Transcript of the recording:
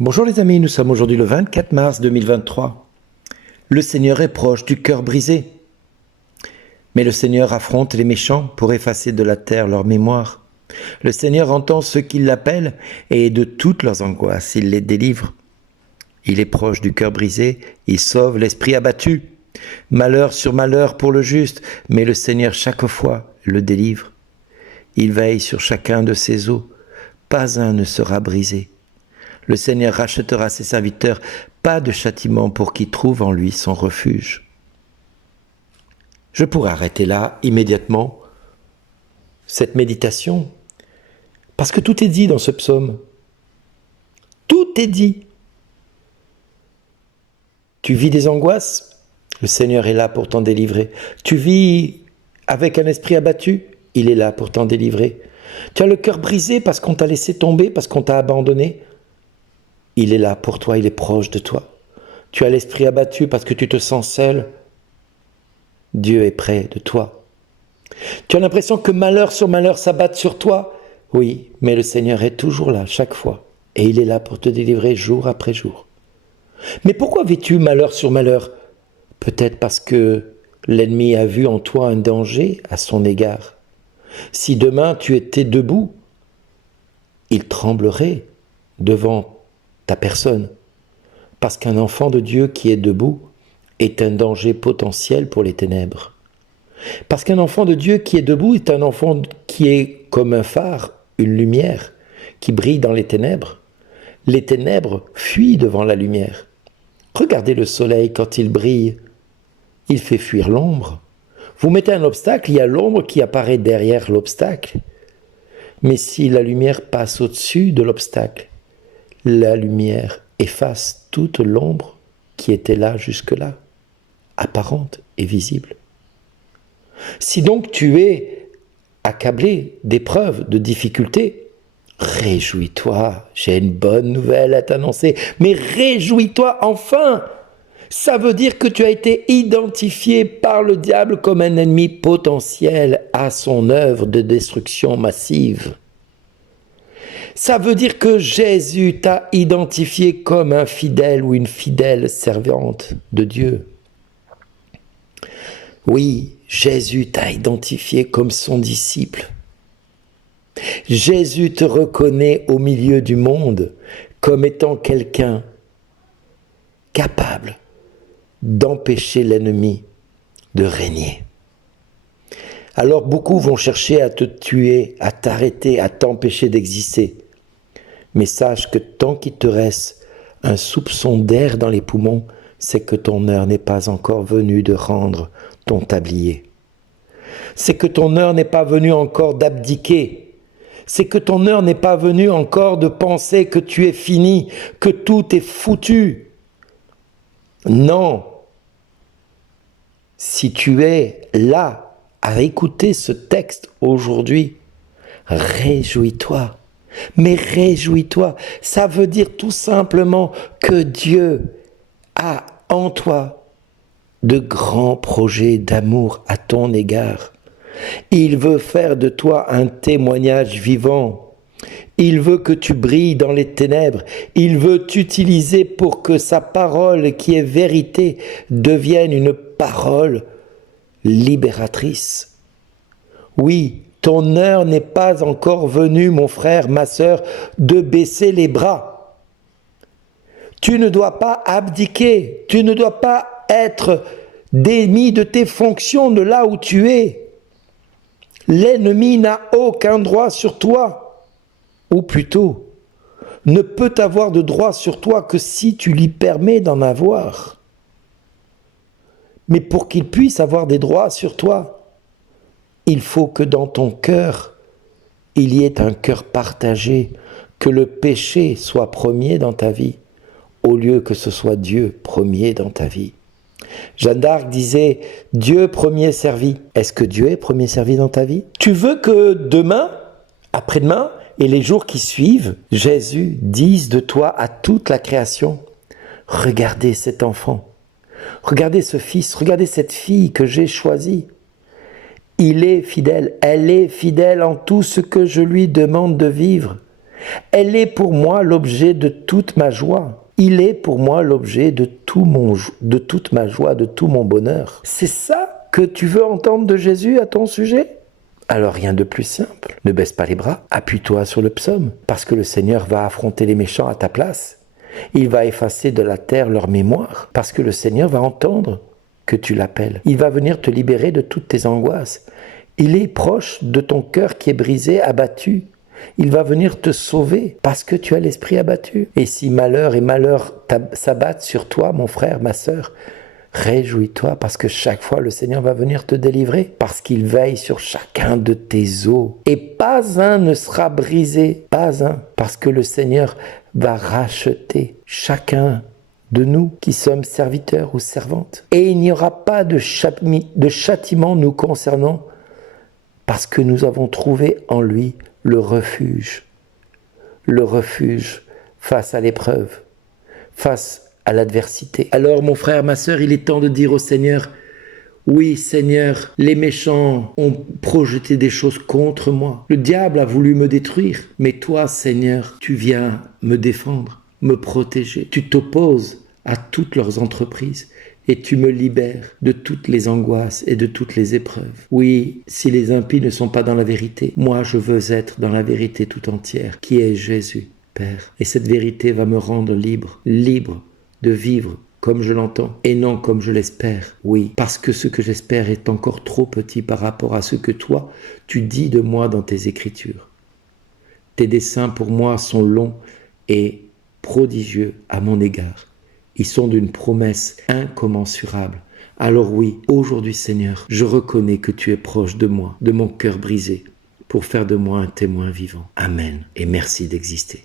Bonjour les amis, nous sommes aujourd'hui le 24 mars 2023. Le Seigneur est proche du cœur brisé. Mais le Seigneur affronte les méchants pour effacer de la terre leur mémoire. Le Seigneur entend ceux qui l'appellent et de toutes leurs angoisses, il les délivre. Il est proche du cœur brisé, il sauve l'esprit abattu. Malheur sur malheur pour le juste, mais le Seigneur chaque fois le délivre. Il veille sur chacun de ses os, pas un ne sera brisé. Le Seigneur rachètera ses serviteurs, pas de châtiment pour qui trouve en lui son refuge. Je pourrais arrêter là, immédiatement, cette méditation, parce que tout est dit dans ce psaume. Tout est dit. Tu vis des angoisses, le Seigneur est là pour t'en délivrer. Tu vis avec un esprit abattu, il est là pour t'en délivrer. Tu as le cœur brisé parce qu'on t'a laissé tomber, parce qu'on t'a abandonné. Il est là pour toi, il est proche de toi. Tu as l'esprit abattu parce que tu te sens seul. Dieu est près de toi. Tu as l'impression que malheur sur malheur s'abattent sur toi. Oui, mais le Seigneur est toujours là, chaque fois. Et il est là pour te délivrer jour après jour. Mais pourquoi vis-tu malheur sur malheur? Peut-être parce que l'ennemi a vu en toi un danger à son égard. Si demain tu étais debout, il tremblerait devant ta personne. Parce qu'un enfant de Dieu qui est debout est un danger potentiel pour les ténèbres. Parce qu'un enfant de Dieu qui est debout est un enfant qui est comme un phare, une lumière, qui brille dans les ténèbres. Les ténèbres fuient devant la lumière. Regardez le soleil quand il brille. Il fait fuir l'ombre. Vous mettez un obstacle, il y a l'ombre qui apparaît derrière l'obstacle. Mais si la lumière passe au-dessus de l'obstacle, la lumière efface toute l'ombre qui était là jusque-là, apparente et visible. Si donc tu es accablé d'épreuves, de difficultés, réjouis-toi, j'ai une bonne nouvelle à t'annoncer, mais réjouis-toi enfin! Ça veut dire que tu as été identifié par le diable comme un ennemi potentiel à son œuvre de destruction massive. Ça veut dire que Jésus t'a identifié comme un fidèle ou une fidèle servante de Dieu. Oui, Jésus t'a identifié comme son disciple. Jésus te reconnaît au milieu du monde comme étant quelqu'un capable d'empêcher l'ennemi de régner. Alors beaucoup vont chercher à te tuer, à t'arrêter, à t'empêcher d'exister. Mais sache que tant qu'il te reste un soupçon d'air dans les poumons, c'est que ton heure n'est pas encore venue de rendre ton tablier. C'est que ton heure n'est pas venue encore d'abdiquer. C'est que ton heure n'est pas venue encore de penser que tu es fini, que tout est foutu. Non. Si tu es là à écouter ce texte aujourd'hui, réjouis-toi. Mais réjouis-toi, ça veut dire tout simplement que Dieu a en toi de grands projets d'amour à ton égard. Il veut faire de toi un témoignage vivant. Il veut que tu brilles dans les ténèbres. Il veut t'utiliser pour que sa parole qui est vérité devienne une parole libératrice. Oui, ton heure n'est pas encore venue, mon frère, ma sœur, de baisser les bras. Tu ne dois pas abdiquer, tu ne dois pas être démis de tes fonctions de là où tu es. L'ennemi n'a aucun droit sur toi, ou plutôt, ne peut avoir de droit sur toi que si tu lui permets d'en avoir. Mais pour qu'il puisse avoir des droits sur toi, il faut que dans ton cœur, il y ait un cœur partagé, que le péché soit premier dans ta vie, au lieu que ce soit Dieu premier dans ta vie. Jeanne d'Arc disait « Dieu premier servi ». Est-ce que Dieu est premier servi dans ta vie? Tu veux que demain, après-demain et les jours qui suivent, Jésus dise de toi à toute la création « Regardez cet enfant, regardez ce fils, regardez cette fille que j'ai choisie. Il est fidèle, elle est fidèle en tout ce que je lui demande de vivre. Elle est pour moi l'objet de toute ma joie. Il est pour moi l'objet de toute ma joie, de tout mon bonheur. C'est ça que tu veux entendre de Jésus à ton sujet? Alors rien de plus simple. Ne baisse pas les bras, appuie-toi sur le psaume, parce que le Seigneur va affronter les méchants à ta place. Il va effacer de la terre leur mémoire, parce que le Seigneur va entendre que tu l'appelles. Il va venir te libérer de toutes tes angoisses. Il est proche de ton cœur qui est brisé, abattu. Il va venir te sauver parce que tu as l'esprit abattu. Et si malheur et malheur s'abattent sur toi, mon frère, ma sœur, réjouis-toi parce que chaque fois le Seigneur va venir te délivrer, parce qu'il veille sur chacun de tes os. Et pas un ne sera brisé, pas un, parce que le Seigneur va racheter chacun de nous qui sommes serviteurs ou servantes. Et il n'y aura pas de châtiment nous concernant, parce que nous avons trouvé en lui le refuge face à l'épreuve, face à l'adversité. Alors mon frère, ma sœur, il est temps de dire au Seigneur, oui Seigneur, les méchants ont projeté des choses contre moi. Le diable a voulu me détruire, mais toi Seigneur, tu viens me défendre, me protéger. Tu t'opposes à toutes leurs entreprises et tu me libères de toutes les angoisses et de toutes les épreuves. Oui, si les impies ne sont pas dans la vérité, moi je veux être dans la vérité tout entière, qui est Jésus, Père. Et cette vérité va me rendre libre, libre de vivre comme je l'entends et non comme je l'espère. Oui, parce que ce que j'espère est encore trop petit par rapport à ce que toi, tu dis de moi dans tes écritures. Tes desseins pour moi sont longs et prodigieux à mon égard. Ils sont d'une promesse incommensurable. Alors oui, aujourd'hui Seigneur, je reconnais que tu es proche de moi, de mon cœur brisé, pour faire de moi un témoin vivant. Amen et merci d'exister.